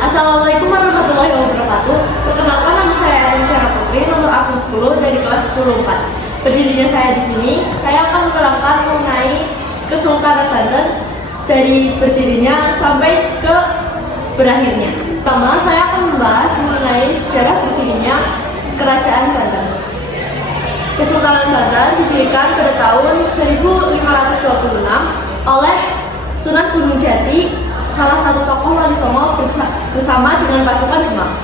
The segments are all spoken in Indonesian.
Assalamualaikum warahmatullahi wabarakatuh. Perkenalkan, nama saya Erin Cara Putri, nomor akun 10 dari kelas 10-4. Berdirinya saya di sini, saya akan menerangkan mengenai Kesultanan Banten dari berdirinya sampai ke berakhirnya. Pertama, saya akan membahas mengenai sejarah berdirinya Kerajaan Banten. Kesultanan Banten didirikan pada tahun 1526 oleh Sunan Gunung Jati, salah satu tokoh Wali Songo bersama dengan pasukan Demak.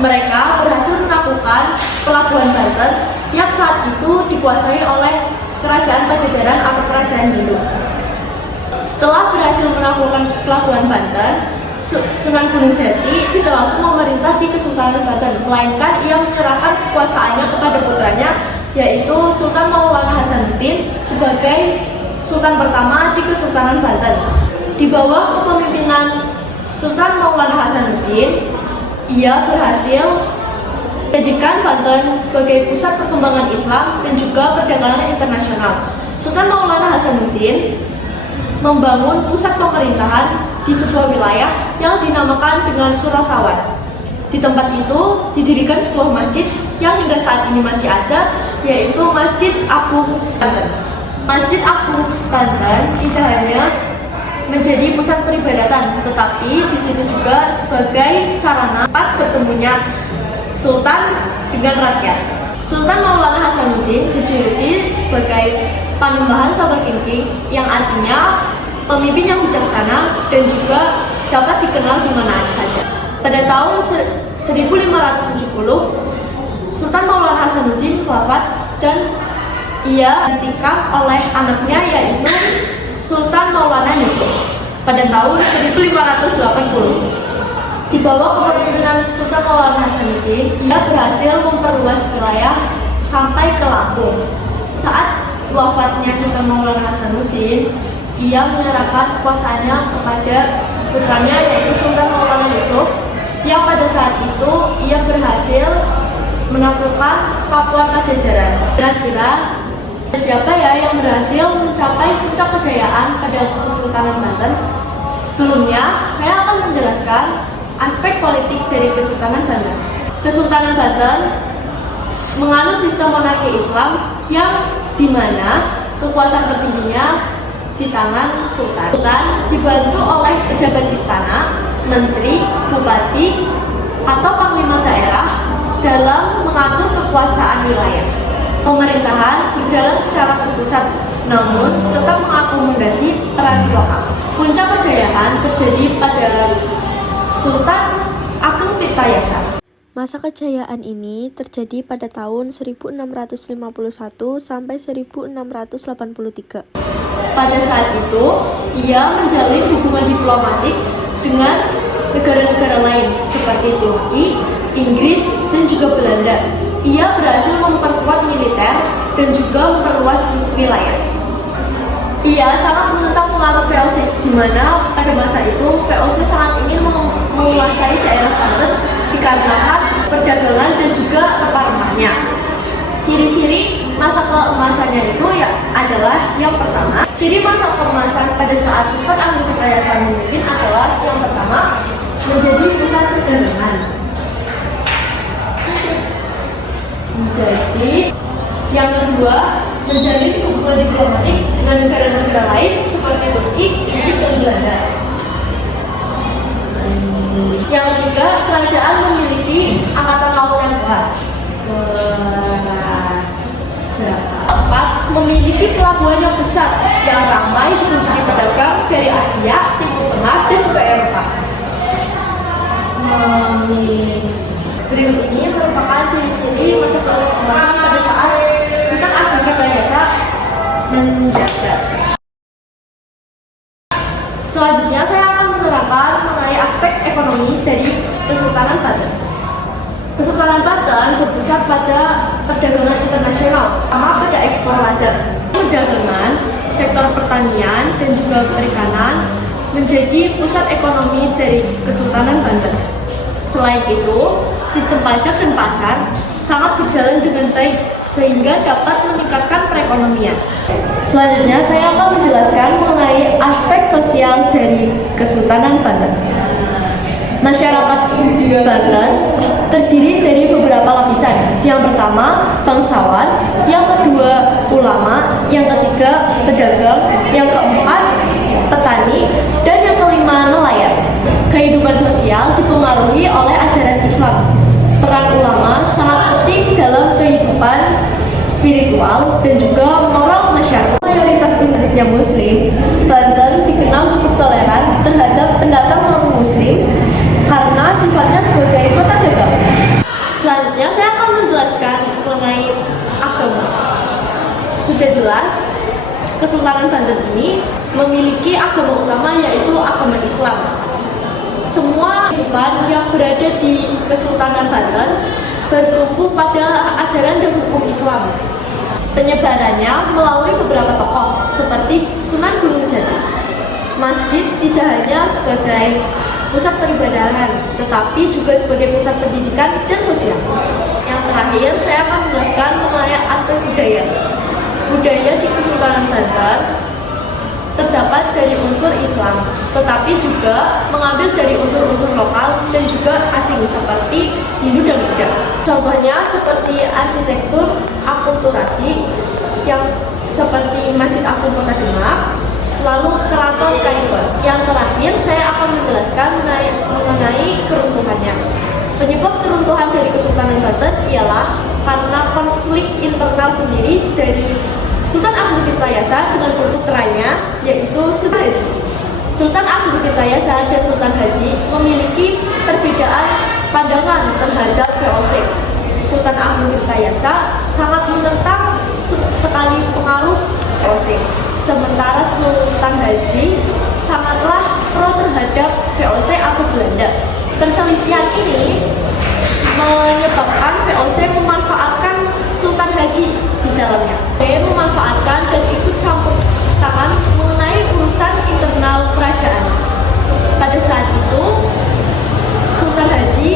Mereka berhasil menaklukkan pelabuhan Banten yang saat itu dikuasai oleh Kerajaan Pajajaran atau Kerajaan Hindu. Setelah berhasil menaklukkan pelabuhan Banten, Sunan Gunung Jati tidak langsung memerintah di Kesultanan Banten, melainkan ia menyerahkan kekuasaannya kepada putranya, yaitu Sultan Maulana Hasanuddin sebagai Sultan pertama di Kesultanan Banten. Di bawah kepemimpinan Sultan Maulana Hasanuddin, ia berhasil menjadikan Banten sebagai pusat perkembangan Islam dan juga perdagangan internasional. Sultan Maulana Hasanuddin membangun pusat pemerintahan di sebuah wilayah yang dinamakan dengan Surasawan. Di tempat itu didirikan sebuah masjid yang hingga saat ini masih ada, yaitu Masjid Agung Banten. Masjid Agung Banten tidak hanya menjadi pusat peribadatan, tetapi di situ juga sebagai sarana tempat bertemunya Sultan dengan rakyat. Sultan Maulana Hasanuddin dijuluki sebagai Panembahan Sabah Kingking, yang artinya pemimpin yang bijaksana dan juga dapat dikenal di mana saja. Pada tahun 1570, Sultan Maulana Hasanuddin wafat dan ia digantikan oleh anaknya, yaitu Sultan Maulana Yusuf pada tahun 1580. Di bawah kepemimpinan Sultan Maulana Hasanuddin, ia berhasil memperluas wilayah sampai ke Lampung. Saat wafatnya Sultan Maulana Hasanuddin, ia menyerahkan kekuasaannya kepada putranya, yaitu Sultan Maulana Yusuf, yang pada saat itu ia berhasil menaklukkan Pakuan Pajajaran. Kira-kira siapa ya yang berhasil mencapai puncak kejayaan pada Kesultanan Banten? Sebelumnya, saya akan menjelaskan aspek politik dari Kesultanan Banten. Kesultanan Banten menganut sistem monarki Islam yang dimana kekuasaan tertingginya di tangan Sultan. Sultan dibantu oleh pejabat istana, menteri, bupati, atau panglima daerah dalam mengatur kekuasaan wilayah. Pemerintahan berjalan secara terpusat, namun tetap mengakomodasi peran lokal. Puncak kejayaan terjadi pada Sultan Ageng Tirtayasa. Masa kejayaan ini terjadi pada tahun 1651 sampai 1683. Pada saat itu, ia menjalin hubungan diplomatik dengan negara-negara lain seperti Turki, Inggris, dan juga Belanda. Ia berhasil memperkuat militer dan juga memperluas wilayah. Ia sangat menentang pengaruh VOC, di mana pada masa itu VOC sangat ingin menguasai daerah Banten dikarenakan perdagangan dan juga rempah-rempahnya. Ciri-ciri masa keemasannya itu adalah yang pertama, ciri masa keemasan pada saat Sultan Ageng Tirtayasa memimpin adalah yang pertama, menjadi pusat perdagangan. Jadi, yang kedua, menjalin hubungan diplomatik dengan negara-negara lain seperti Turki, Inggris, dan Belanda. Yang ketiga, kerajaan memiliki angkatan laut yang kuat. Keempat, memiliki pelabuhan yang besar yang ramai dikunjungi pedagang dari Asia, Timur Tengah, dan juga Eropa. Berikut ini merupakan ciri-ciri masa keemasan pada saat Sultan Ageng Tirtayasa menjabat. Selanjutnya saya akan menerangkan mengenai aspek ekonomi dari Kesultanan Banten. Kesultanan Banten berpusat pada perdagangan internasional, terutama pada ekspor lada. Perdagangan, sektor pertanian, dan juga perikanan menjadi pusat ekonomi dari Kesultanan Banten. Selain itu, sistem pajak dan pasar sangat berjalan dengan baik sehingga dapat meningkatkan perekonomian. Selanjutnya saya akan menjelaskan mengenai aspek sosial dari Kesultanan Banten. Masyarakat Banten terdiri dari beberapa lapisan. Yang pertama, bangsawan, yang kedua, ulama, yang ketiga, pedagang, yang keempat, petani, dan yang kelima, nelayan. Kehidupan sosial dipengaruhi oleh ajaran Islam. Peran ulama sangat penting dalam kehidupan spiritual dan juga moral masyarakat. Mayoritas penduduknya Muslim, Banten dikenal cukup toleran terhadap pendatang non-Muslim karena sifatnya sebagai kota dagang. Selanjutnya saya akan menjelaskan mengenai agama. Sudah jelas, Kesultanan Banten ini memiliki agama utama yaitu agama Islam. Semua kehidupan yang berada di Kesultanan Banten bertumpu pada ajaran dan hukum Islam. Penyebarannya melalui beberapa tokoh seperti Sunan Gunung Jati. Masjid tidak hanya sebagai pusat peribadahan, tetapi juga sebagai pusat pendidikan dan sosial. Yang terakhir, saya akan menjelaskan mengenai aspek budaya. Budaya di Kesultanan Banten terdapat dari unsur Islam, tetapi juga mengambil dari unsur-unsur lokal dan juga asing seperti Hindu dan Buddha. Contohnya seperti arsitektur akulturasi yang seperti Masjid Agung Kota Demak, lalu Keraton Kayuban. Yang terakhir, saya akan menjelaskan mengenai keruntuhannya. Penyebab keruntuhan dari Kesultanan Banten ialah karena konflik internal sendiri dari Sultan Agung Tirtayasa dengan putranya yaitu Sultan Haji. Sultan Agung Tirtayasa dan Sultan Haji memiliki perbedaan pandangan terhadap VOC. Sultan Agung Tirtayasa sangat menentang sekali pengaruh VOC, sementara Sultan Haji sangatlah pro terhadap VOC atau Belanda. Perselisihan ini menyebabkan VOC memanfaatkan Sultan Haji di dalamnya. Dia memanfaatkan dan ikut campur tangan mengenai urusan internal kerajaan. Pada saat itu, Sultan Haji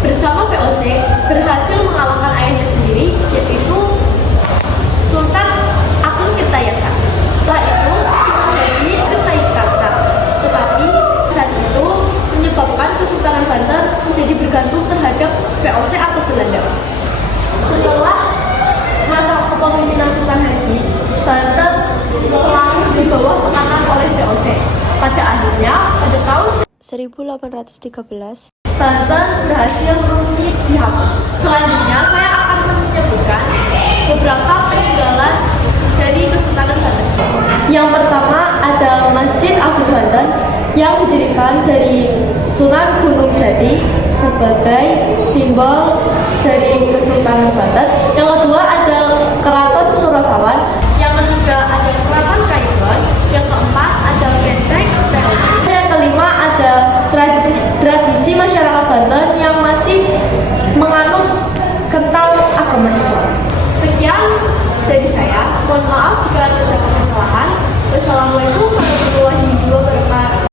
bersama VOC berhasil mengalahkan ayahnya sendiri, yaitu Sultan Agung Tirtayasa. Setelah itu, Sultan Haji naik tahta, tetapi saat itu menyebabkan Kesultanan Banten menjadi bergantung terhadap VOC atau Belanda. Setelah masa kepemimpinan Sultan Haji, Banten selalu di bawah tekanan oleh VOC. Pada akhirnya, pada tahun 1813, Banten berhasil resmi dihapus. Selanjutnya, saya akan menyebutkan beberapa peninggalan dari Kesultanan Banten. Yang pertama ada Masjid Agung Banten yang didirikan dari Sunan Gunung Jati sebagai simbol dari Kesultanan Banten. Yang kedua ada Keraton Surasawan. Yang ketiga ada Keraton Kayuban. Yang keempat ada Benteng PLN. Yang kelima ada tradisi masyarakat Banten yang masih menganut kental agama Islam. Sekian dari saya. Mohon maaf jika ada kesalahan. Wassalamualaikum warahmatullahi wabarakatuh.